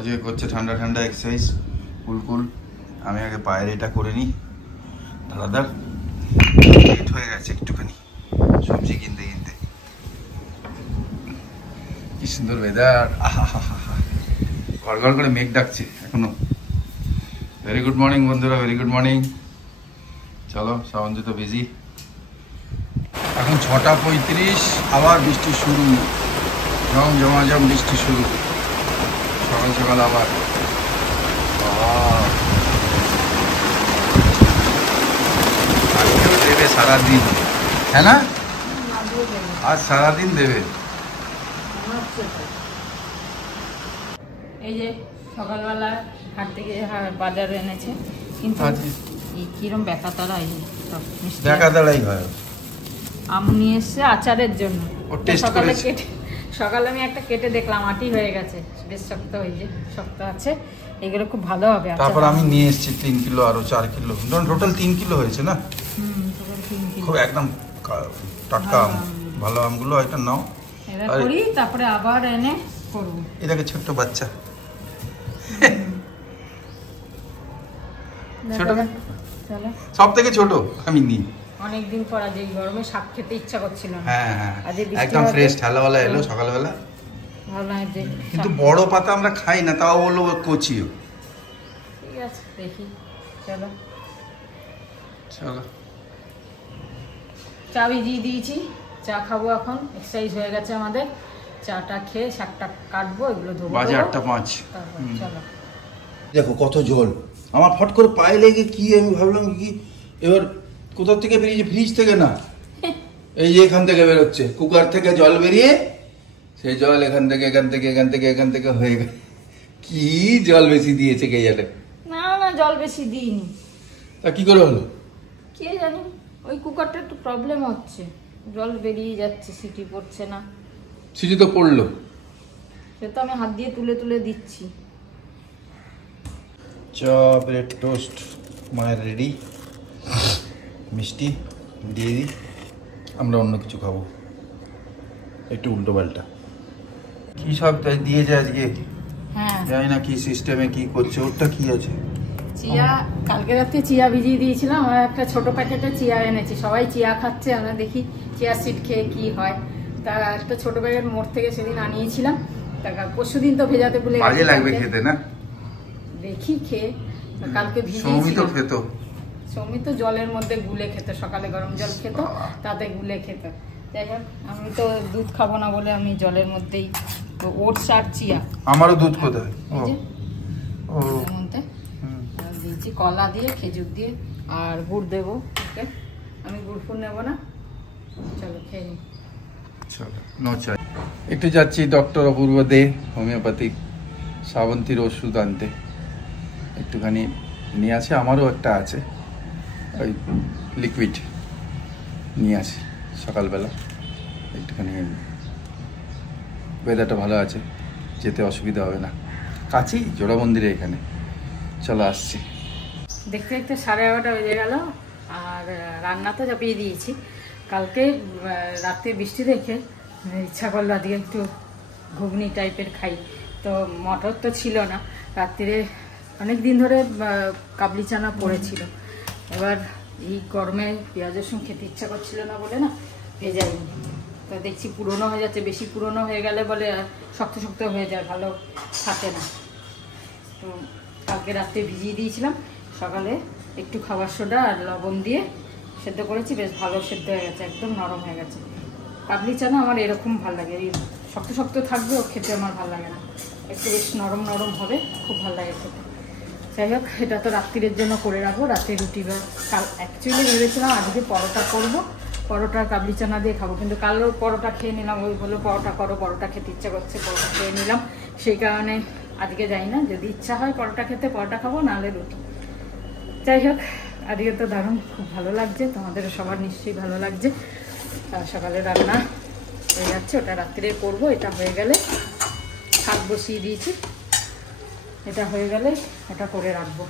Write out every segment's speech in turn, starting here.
আজকে করছে ঠান্ডা ঠান্ডা এক্সারসাইজ কুলকুল। আমি আগে পায়ের এটা করে নিই, দাদার লেট হয়ে গেছে একটুখানি সবজি কিনতে কিনতে। কি সুন্দর ওয়েদার, আহা হা হা হা, ঘর ঘর করে মেঘ ডাকছে এখনো। ভেরি গুড মর্নিং বন্ধুরা, ভেরি গুড মর্নিং। চলো শ্রাবণজি তো বিজি। এখন 6:35, আবার বৃষ্টি শুরু, রং জমাজম বৃষ্টি শুরু সকাল সকাল আবার। আজকেও দেবে সারাদিন, হ্যাঁ না? আজ সারাদিন দেবে। এই যে সকালবেলা হাট থেকে বাজার এনেছে, কিন্তু কিরম বেকাতারাই বেকাতারাই হয়। আম নিয়ে এসছে আচারের জন্য। সকালে কেটে, সকালে আমি একটা কেটে দেখলাম আটি হয়ে গেছে, বেশ শক্ত, ওই যে শক্ত আছে, এগুলো খুব ভালো হবে। তারপর আমি নিয়ে এসেছি 3 কিলো, আরো 4 কিলো, টোটাল 3 কিলো হয়েছে না? খুব একদম টাটকা আম, ভালো আমগুলো এটা নাও। এটা করি, তারপরে আবার এনে করব। এটাকে ছোট্ট বাচ্চা, ছোট সব থেকে ছোট আমি নিই। অনেকদিন পর আজ এই গরমে শাক খেতে ইচ্ছা করছিল না। হ্যাঁ হ্যাঁ, একদম ফ্রেশ ঠালাওয়ালা এলো সকালবেলা। কিন্তু বড় পাতা আমরা খাই না, তাও বললো কচিও। ঠিক আছে, দেখি। চলো চলো, চা ভিজিয়ে দিয়েছি, চা খাবো এখন। এক্সারসাইজ হয়ে গেছে আমাদের। চাটা খেয়ে শাকটা কাটবো, এগুলো ধোবো। বাজে 8:05। চলো। দেখো কত জল আমার, ফট করে পায়ে লেগে কি আমি ভাবলাম কি এবার কোথা থেকে বেরিয়েছে, ফ্রিজ থেকে না, এই যে এখান থেকে বেরোচ্ছে, কুকার থেকে জল বেরিয়ে সেই জল এখান থেকে হয়ে গেল। কি জল বেশি দিয়েছে কে জানে? না না, জল বেশি দিইনি। তা কি করে হলো কে জানি, ওই কুকারটা একটু প্রবলেম হচ্ছে, জল বেরিয়ে যাচ্ছে, সিটি পড়ছে না। সিটি তো পড়লো, সে তো আমি হাত দিয়ে তুলে তুলে দিচ্ছি। চা, ব্রেড টোস্ট মায়ের রেডি, মিষ্টি দিয়ে দিই, আমরা অন্য কিছু খাবো, একটু উল্টো পাল্টা। কি সব দিয়েছে আজকে? হ্যাঁ, জানি না কি সিস্টেমে কি করছে, ওরটা কি আছে? চিয়া, কালকে রাতে চিয়া ভিজিয়ে দিয়েছিলাম, আর একটা ছোট প্যাকেটে চিয়া এনেছি। সবাই চিয়া খাচ্ছে, আমরা দেখি চিয়া সিড খেয়ে কি হয়। তা একটা ছোট প্যাকেট মোড় থেকে সেদিন আনিয়েছিলাম, পরশুদিন তো ভেজাতে ভুলে গেছি। বাজে লাগবে খেতে না? দেখি খেয়ে, কালকে ভিজিয়েছিলাম। সৌমি তো জলের মধ্যে গুলে খেত, সকালে গরম জল খেত, তাতে গুলে খেত। যাই হোক, আমি তো দুধ খাবো না বলে আমি জলের মধ্যেই ওটস আর চিয়া। আমারও দুধ কোথায়? দিয়েছি কলা দিয়ে, খেজুর দিয়ে, আর গুড় দেবো। ওকে, আমি গুড় ফুল নেবো না। চলো খেয়ে নি। একটু যাচ্ছি ডক্টর অপূর্ব দে হোমিওপ্যাথিক শ্রাবন্তীর ওষুধ আনতে, একটুখানি নিয়ে আসে। আমারও একটা আছে, ওই লিকুইড নিয়ে আসি সকালবেলা। একটুখানি ওয়েদারটা ভালো আছে, যেতে অসুবিধা হবে না, কাছেই জোড়া মন্দিরে এখানে। চলো আসছি। দেখতে দেখতে 11:30 বেজে গেল, আর রান্না তো চাপিয়ে দিয়েছি। কালকে রাতে বৃষ্টি দেখে ইচ্ছা করলো আজকে একটু ঘুগনি টাইপের খাই, তো মটর তো ছিল না। রাত্রিরে অনেক দিন ধরে কাবলি চানা পড়েছিল, এবার এই গরমে পেঁয়াজ রসুন খেতে ইচ্ছা করছিল না বলে না ভেজাইনি। তো দেখছি পুরনো হয়ে যাচ্ছে, বেশি পুরনো হয়ে গেলে বলে শক্ত শক্ত হয়ে যায়, ভালো থাকে না। তো কালকে রাত্রে ভিজিয়ে দিয়েছিলাম, সকালে একটু খাবার সোডা আর লবণ দিয়ে সেদ্ধ করেছি, বেশ ভালো সেদ্ধ হয়ে গেছে, একদম নরম হয়ে গেছে। কাবলি চানা আমার এরকম ভালো লাগে, এই শক্ত শক্ত থাকবে ও খেতে আমার ভালো লাগে না, একটু বেশ নরম নরম হবে, খুব ভালো লাগে খেতে। যাই হোক, এটা তো রাত্রির জন্য করে রাখবো, রাতে রুটি বা অ্যাকচুয়ালি ভেবেছিলাম আজকে পরোটা করবো, পরোটা কাবলি চানা দিয়ে খাবো, কিন্তু কালও পরোটা খেয়ে নিলাম। ওই বললো পরোটা করো, পরোটা খেতে ইচ্ছা করছে, পরোটা খেয়ে নিলাম। সেই কারণে আজকে যাই না, যদি ইচ্ছা হয় পরোটা খেতে পরোটা খাবো, নাহলে রুটি। যাই হোক, আজকে তো দারুণ খুব ভালো লাগছে, তোমাদের সবার নিশ্চয়ই ভালো লাগছে। আর সকালে রান্না হয়ে যাচ্ছে, ওটা রাত্রিরে করবো। এটা হয়ে গেলে শাক বসিয়ে দিয়েছি, এটা হয়ে গেলে এটা করে রাখবো।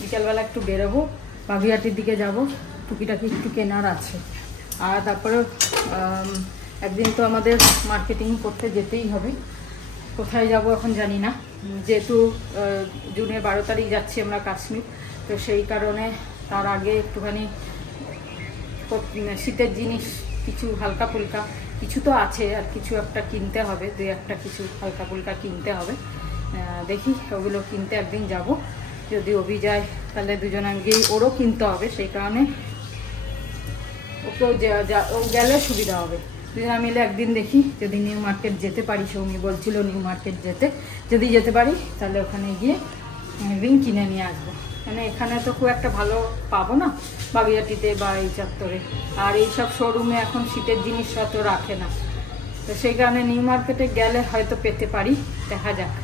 বিকালবেলা একটু বেরোবো, বাগুইহাটির দিকে যাব, টুকিটাকি একটু কেনার আছে। আর তারপরে একদিন তো আমাদের মার্কেটিং করতে যেতেই হবে, কোথায় যাব এখন জানি না, যেহেতু জুনের 12 তারিখ যাচ্ছি আমরা কাশ্মীর, তো সেই কারণে তার আগে একটুখানি শীতের জিনিস কিছু হালকা ফুলকা কিছু তো আছে, আর কিছু একটা কিনতে হবে, 2-1টা কিছু হালকা ফুলকা কিনতে হবে। দেখি ওগুলো কিনতে একদিন যাব, যদি অভি যায় তাহলে দুজনে গিয়েই ওরও কিনতে হবে, সেই কারণে ওকেও ও গেলে সুবিধা হবে। দুজনে মিলে একদিন দেখি যদি নিউ মার্কেট যেতে পারি, সৌমি বলছিল নিউ মার্কেট যদি যেতে পারি তাহলে ওখানে গিয়ে একদিন কিনে নিয়ে আসবো। মানে এখানে তো খুব একটা ভালো পাবো না বাগুইআটিতে বা এই চত্বরে, আর এইসব শোরুমে এখন শীতের জিনিস অত রাখে না, তো সেই কারণে নিউ মার্কেটে গেলে হয়তো পেতে পারি, দেখা যাক।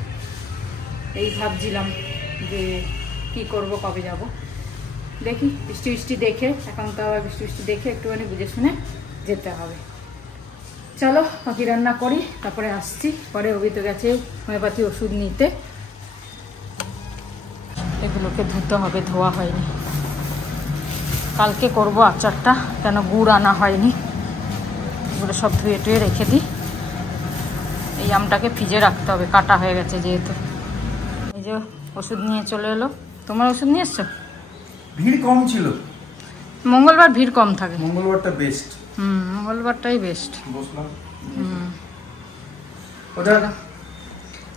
এই ভাবছিলাম যে কি করব, কবে যাব, দেখি বৃষ্টি দেখে, এখন তো আবার বৃষ্টি দেখে একটুখানি বুঝে শুনে যেতে হবে। চলো বাকি রান্না করি, তারপরে আসছি। পরে অভি তো গেছে হোমিওপ্যাথি ওষুধ নিতে, এগুলোকে ধুতে হবে, ধোয়া হয়নি। কালকে করব আচারটা, কেন গুড় আনা হয়নি, এগুলো সব ধুয়ে টুয়ে রেখে দিই। এই আমটাকে ফ্রিজে রাখতে হবে, কাটা হয়ে গেছে যেহেতু। এই যে ওষুধ নিয়ে চলে এলো। তোমার ওষুধ নিয়ে এসছো? ভিড় কম ছিল, মঙ্গলবার ভিড় কম থাকে, মঙ্গলবারটা বেস্ট। মঙ্গলবারটাই বেস্ট। বসলাম।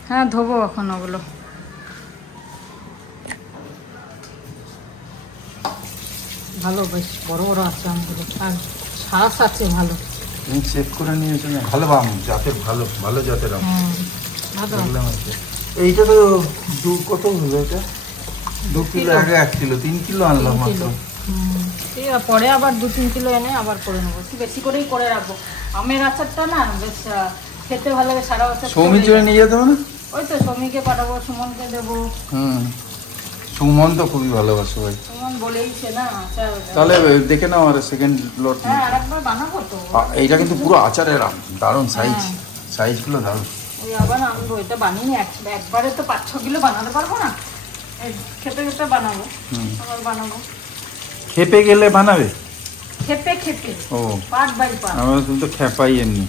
হ্যাঁ ধোবো এখন ওগুলো। ভালো, বেশ বড় বড় আছে আমগুলো, আর শ্বাস আছে ভালো। তুমি চেক করে নিয়েছো না? ভালো আম, জাতের ভালো, ভালো জাতের আম। ভালো। এইটা তো কত হলো? এটা 2 কিলো, আগে 1 কিলো, 3 কিলো আনলাম মাত্র। পরে আবার 2-3 কিলো এনে আবার করে নেবো, একটু বেশি করেই করে রাখবো। আমের আচারটা না বেশ খেতে ভালো লাগে, সারা বছর। সৌমি চলে নিয়ে যেতে হবে না? ওই তো সৌমিকে পাঠাবো, সুমনকে দেবো। সুমন তো খুবই ভালোবাসে ভাই, সুমন বলেইছে না আচার। তাহলে দেখে নাও আর সেকেন্ড লট। হ্যাঁ আরেকবার বানাবো তো। এইটা কিন্তু পুরো আচারের আম, দারুণ সাইজ, সাইজগুলো দারুণ। ওই আবার আনবো, এটা বানিয়ে একবারে তো 5-6 কিলো বানাতে পারবো না, খেতে খেতে বানাবো, আবার বানাবো। খেপে গেলে বানাবে? খেপে ও পার্ট বাই পার্ট। আমরা তো খেপাই এমনি,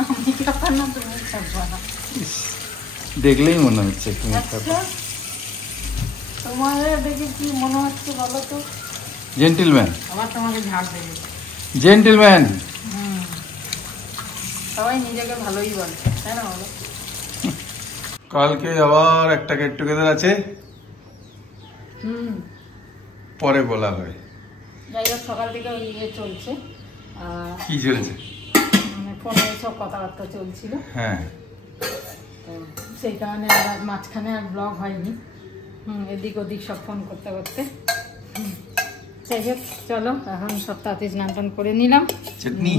আমি খেপা না, তুমি খেপা না। দেখলেই মনে হচ্ছে তুমি খেপা। তোমার দেখে কি মনে হচ্ছে বলো তো? জেন্টলম্যান। আবার তোমাকে ঝাড় দেবে। জেন্টলম্যান। সবাই নিজেকে ভালোই বলে, তাই না বলো? কালকে আবার একটা গেট টুগেদার আছে, পরে বলা হয়। যাই হোক সকাল থেকে ইয়ে চলছে। কি চলছে? মানে ফোনে সব কথাবার্তা চলছিল। হ্যাঁ, তো সেই কারণে আর মাঝখানে আর ব্লগ হয়নি। এদিক ওদিক সব ফোন করতে করতে। যাই হোক চলো, এখন সব তাড়াতাড়ি স্নান টান করে নিলাম। চাটনি?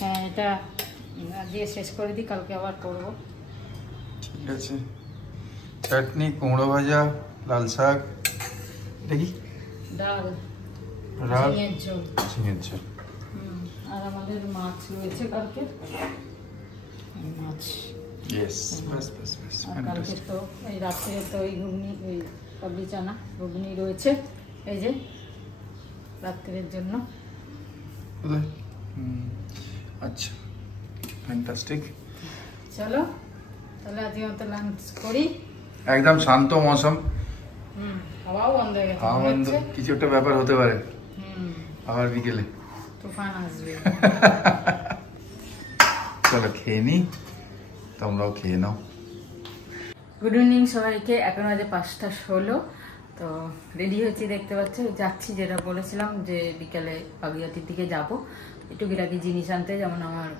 হ্যাঁ, এটা দিয়ে শেষ করে দিই, কালকে আবার করবো। ঠিক আছে, চাটনি, কুমড়ো ভাজা, লাল শাক, দেখি ডাল, ডাল, ঝিঙের ঝোল। ঝিঙের ঝোল। আর আমাদের মাছ রয়েছে কালকে, মাছ। ইয়েস, বাস বাস বাস। আর কালকে তো এই রাত্রে তো ওই ঘুগনি, ওই কাবলি চানা ঘুগনি রয়েছে, এই যে রাত্রের জন্য। আচ্ছা, ফ্যান্টাস্টিক। চলো তাহলে আজকে মতো লাঞ্চ করি। একদম শান্ত মৌসুম, হাওয়াও বন্ধ হয়ে গেছে, হাওয়া বন্ধ, কিছু একটা ব্যাপার হতে পারে আবার বিকেলে, তুফান আসবে। চলো খেয়ে নি, তোমরাও খেয়ে নাও। গুড ইভিনিং সবাইকে, এখন বাজে 5:16। তো রেডি হয়েছি, দেখতে পাচ্ছ, যাচ্ছি, যেটা বলেছিলাম যে বিকেলে বাগুইআটির দিকে যাবো একটু টুকিটাকি জিনিস আনতে। যেমন আমার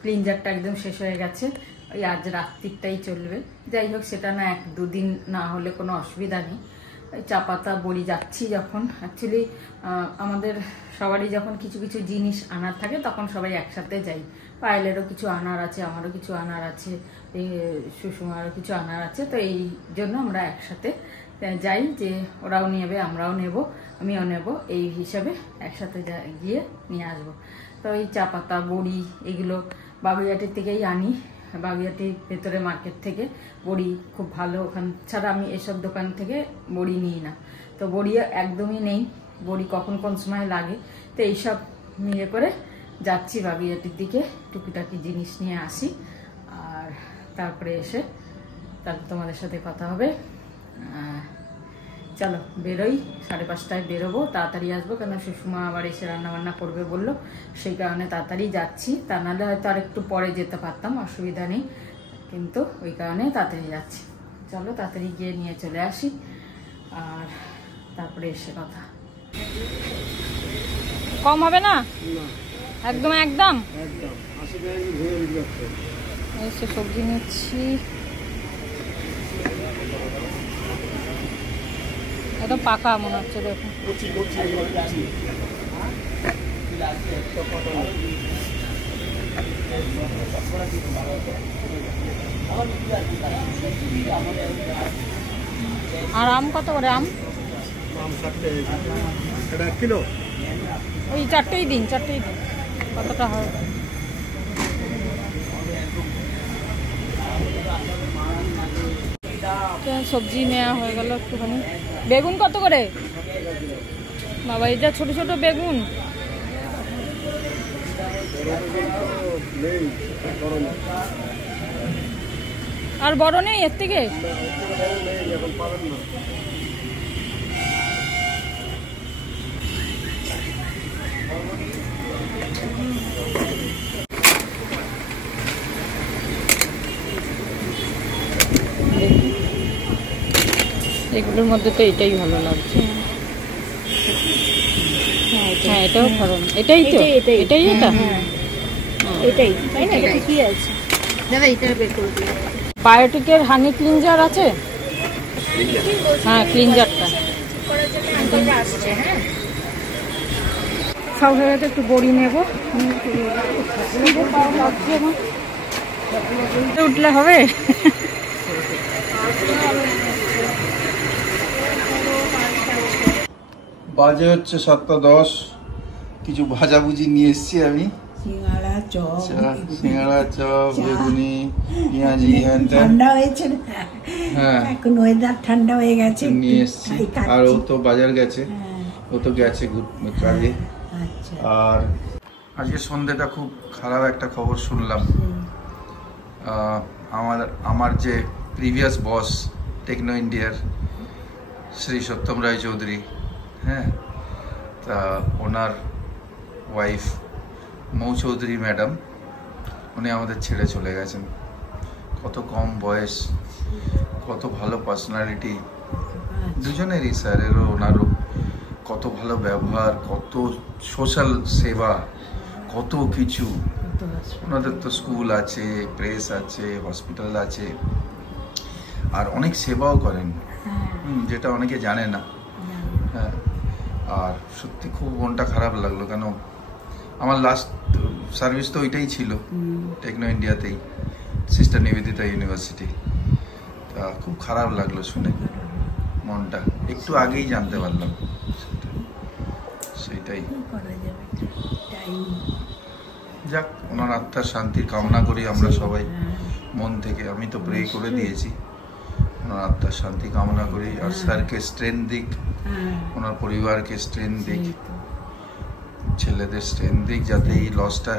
ক্লিনজারটা একদম শেষ হয়ে গেছে, ওই আজ রাত্রিটাই চলবে। যাই হোক, সেটা না 1-2 দিন না হলে কোনো অসুবিধা নেই। ওই চা পাতা বড়ি যাচ্ছি যখন, অ্যাকচুয়ালি আমাদের সবারই যখন কিছু কিছু জিনিস আনার থাকে তখন সবাই একসাথে যাই। পায়েলেরও কিছু আনার আছে, আমারও কিছু আনার আছে, সুষমারও কিছু আনার আছে, তো এই জন্য আমরা একসাথে যাই, যে ওরাও নেবে আমরাও নেব, আমিও নেব, এই হিসাবে একসাথে গিয়ে নিয়ে আসবো। তো এই চা পাতা বড়ি এগুলো বাগুইআটির থেকেই আনি, বাগুইআটির ভেতরে মার্কেট থেকে বড়ি খুব ভালো, ওখান ছাড়া আমি এসব দোকান থেকে বড়ি নিই না। তো বড়িও একদমই নেই, বড়ি কখন কোন সময় লাগে, তো এইসব নিয়ে করে যাচ্ছি বাগুইআটির দিকে, টুকিটাকি জিনিস নিয়ে আসি। আর তারপরে এসে তারপর তোমাদের সাথে কথা হবে। চলো বেরোই, 5:30টায় বেরোবো, তাড়াতাড়ি আসবো, কেন সুষমা আবার এসে রান্নাবান্না করবে বললো, সেই কারণে তাড়াতাড়ি যাচ্ছি। তা নাহলে হয়তো আর একটু পরে যেতে পারতাম, অসুবিধা নেই, কিন্তু ওই কারণে তাড়াতাড়ি যাচ্ছি। চলো তাড়াতাড়ি গিয়ে নিয়ে চলে আসি, আর তারপরে এসে কথা। কম হবে না? একদম একদম এসে সবজি নিচ্ছি। এটা পাকা মনে হচ্ছে, দেখুন। আর আম কত করে? আম কিলো ওই 4টেই দিন, কতটা হয়? সবজি নেওয়া হয়ে গেল একটুখানি। বেগুন কত করে বাবা? এটা ছোট ছোট বেগুন। আর বড় নেই এর থেকে? এগুলোর মধ্যে তো এটাই ভালো লাগছে। হ্যাঁ এটাও ফরম, এটাই তো, এটাই এটা, এটাই তাই না? এটা কি আছে দাদা? এটা বের করে দিই। বায়োটিকের হানি ক্লিনজার আছে? হ্যাঁ ক্লিনজারটা আসছে। হ্যাঁ সব হয়ে গেছে, একটু বড়ি নেব। উঠলে হবে? বাজে হচ্ছে 7:10। কিছু ভাজাভুজি নিয়ে এসছি আমি, সিঙ্গাড়া চপ, সিঙ্গাড়া চপ, বেগুনি, পেঁয়াজি, ঠান্ডা হয়েছে না হ্যাঁ এখন, ওয়েদার ঠান্ডা হয়ে গেছে, নিয়ে এসছি। আর ও তো বাজার গেছে, ও তো গেছে কাজে। আচ্ছা। আর আজকে সন্ধ্যেটা খুব খারাপ একটা খবর শুনলাম। আমার যে প্রিভিয়াস বস টেকনো ইন্ডিয়ার শ্রী সত্যম রায় চৌধুরী, হ্যাঁ, তা ওনার ওয়াইফ মৌ চৌধুরী ম্যাডাম, উনি আমাদের ছেড়ে চলে গেছেন। কত কম বয়স, কত ভালো পার্সোনালিটি দুজনেরই, স্যারেরও ওনারও। কত ভালো ব্যবহার, কত সোশ্যাল সেবা, কত কিছু। ওনাদের তো স্কুল আছে, প্রেস আছে, হসপিটাল আছে, আর অনেক সেবাও করেন, যেটা অনেকে জানে না। হ্যাঁ, আর সত্যি খুব মনটা খারাপ লাগলো, কেন আমার লাস্ট সার্ভিস তো ওইটাই ছিল, টেকনো ইন্ডিয়াতেই, সিস্টার নিবেদিতা ইউনিভার্সিটি। তা খুব খারাপ লাগলো শুনে, মনটা একটু আগেই জানতে পারলাম, সেইটাই। যাক, ওনার আত্মার শান্তির কামনা করি আমরা সবাই মন থেকে। আমি তো প্রে করে দিয়েছি, ওনার আত্মার শান্তি কামনা করি। আর স্যারকে স্ট্রেংথ দিক, ওনার পরিবারকে স্ট্রেংথ দিক, ছেলেদের স্ট্রেংথ দিক, যাতে এই লসটা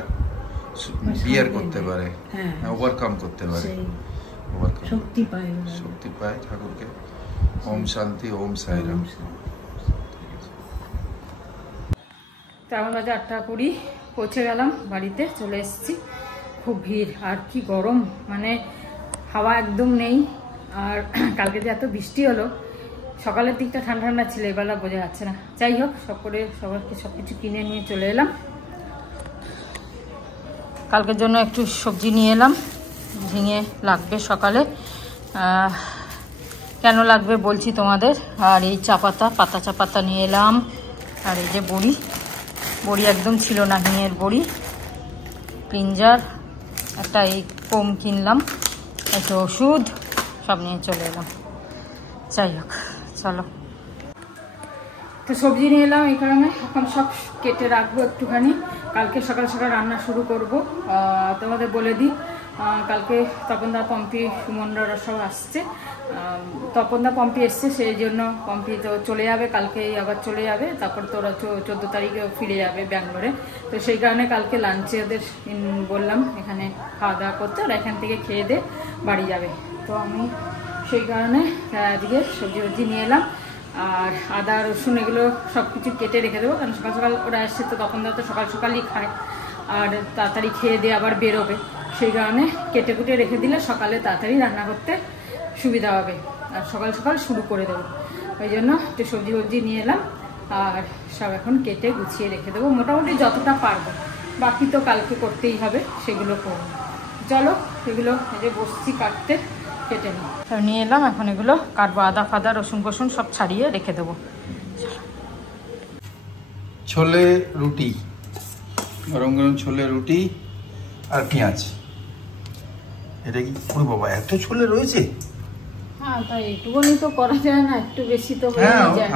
বিয়ার করতে পারে, ওভারকাম করতে পারে, শক্তি পায় ঠাকুরকে। ওম শান্তি, ওম সাইরাম। তেমন বাজে 8:20 পৌঁছে গেলাম, বাড়িতে চলে এসেছি। খুব ভিড়, আর কি গরম, মানে হাওয়া একদম নেই। আর কালকে যে এত বৃষ্টি হলো, সকালের দিকটা ঠান্ডা ঠান্ডা ছিল, এবেলা বোঝা যাচ্ছে না। যাই হোক, সবাইকে সব কিছু কিনে নিয়ে চলে এলাম। কালকের জন্য একটু সবজি নিয়ে এলাম, ঝিঙে লাগবে সকালে, কেন লাগবে বলছি তোমাদের। আর এই পাতা চা পাতা নিয়ে এলাম। আর এই যে বড়ি একদম ছিল না, হিঙের বড়ি, ক্লিনজার একটা, এই কম কিনলাম, একটা ওষুধ, সব নিয়ে চলে এলাম। যাই হোক, চলো। তো সবজি নিয়ে এলাম এই কারণে, এখন সব কেটে রাখবো একটুখানি, কালকে সকাল সকাল রান্না শুরু করব। তোমাদের বলে দিই, কালকে তপনদা পম্পি সুমনরা সব আসছে, তপনদা পম্পি এসছে, সেই জন্য পম্পি তো চলে যাবে কালকেই, আবার চলে যাবে, তারপর তো ওরা 14 তারিখে ফিরে যাবে ব্যাঙ্গালোরে। তো সেই কারণে কালকে লাঞ্চে ওদের বললাম এখানে খাওয়া দাওয়া করতে, ওরা এখান থেকে খেয়ে দিয়ে বাড়ি যাবে। তো আমি সেই কারণে আজকে সবজি নিয়ে এলাম, আর আদা রসুন এগুলো সব কিছু কেটে রেখে দেবো, কারণ সকাল সকাল ওরা আসছে, তো তখন তো সকাল সকালই খায় আর তাড়াতাড়ি খেয়ে দিয়ে আবার বেরোবে, সেই কারণে কেটে কুটে রেখে দিলে সকালে তাড়াতাড়ি রান্না করতে সুবিধা হবে আর সকাল সকাল শুরু করে দেবো। ওই জন্য একটু সবজি নিয়ে এলাম, আর সব এখন কেটে গুছিয়ে রেখে দেবো মোটামুটি যতটা পারবো, বাকি তো কালকে করতেই হবে, সেগুলো করবো। চলো এগুলো এই যে বসছি কাটতে, কেটে নিয়ে এলাম, এখন এগুলো কাটবো, আদা ফাদা রসুন ফসুন সব ছাড়িয়ে রেখে দেবো। ছোলে রুটি, গরম গরম ছোলে রুটি আর পেঁয়াজ। এটা কি পুরো বাবা এত ছোলে রয়েছে? হ্যাঁ তাই একটুখানি তো করা যায় না, একটু বেশি তো হয়ে যায়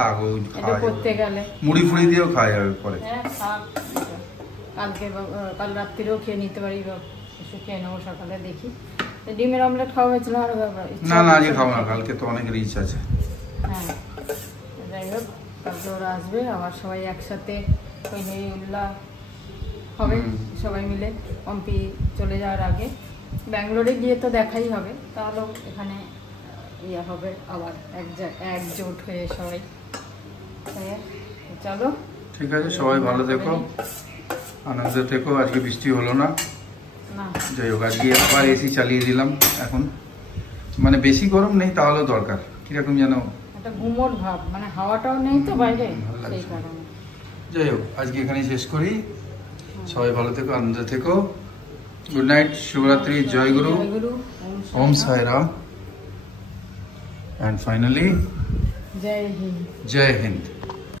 এটা করতে গেলে, মুড়ি ফুড়ি দিয়েও খাওয়া যাবে পরে। হ্যাঁ কাল রাত্রিরেও খেয়ে নিতে পারি, কিছু খেয়ে নেবো সকালে, দেখি। ডিমের অমলেট খাওয়া হয়েছিল আর না না আজকে খাবো না, কালকে তো অনেক রিচ আছে। হ্যাঁ যাই হোক, কালকে ওরা আসবে, আবার সবাই একসাথে উল্লাহ হবে সবাই মিলে, পম্পি চলে যাওয়ার আগে। ব্যাঙ্গালোরে গিয়ে তো দেখাই হবে, তাহলে এখানে ইয়ে হবে আবার একজোট হয়ে সবাই। চলো ঠিক আছে, সবাই ভালো থেকো, আনন্দে থেকো। আজকে বৃষ্টি হলো না, যাই হোক আজকে আবার এসি চালিয়ে দিলাম এখন, মানে বেশি গরম নেই, তাহলেও দরকার কিরকম যেন একটা গুমোট ভাব, মানে হাওয়াটাও নেই তো বাইরে, সেই কারণে। যাই হোক আজকে এখানেই শেষ করি, সবাই ভালো থেকো, আনন্দে থেকো। গুড নাইট, শুভরাত্রি, জয় গুরু, ওম সাই Ram, and finally Joy Hind. Joy Hind.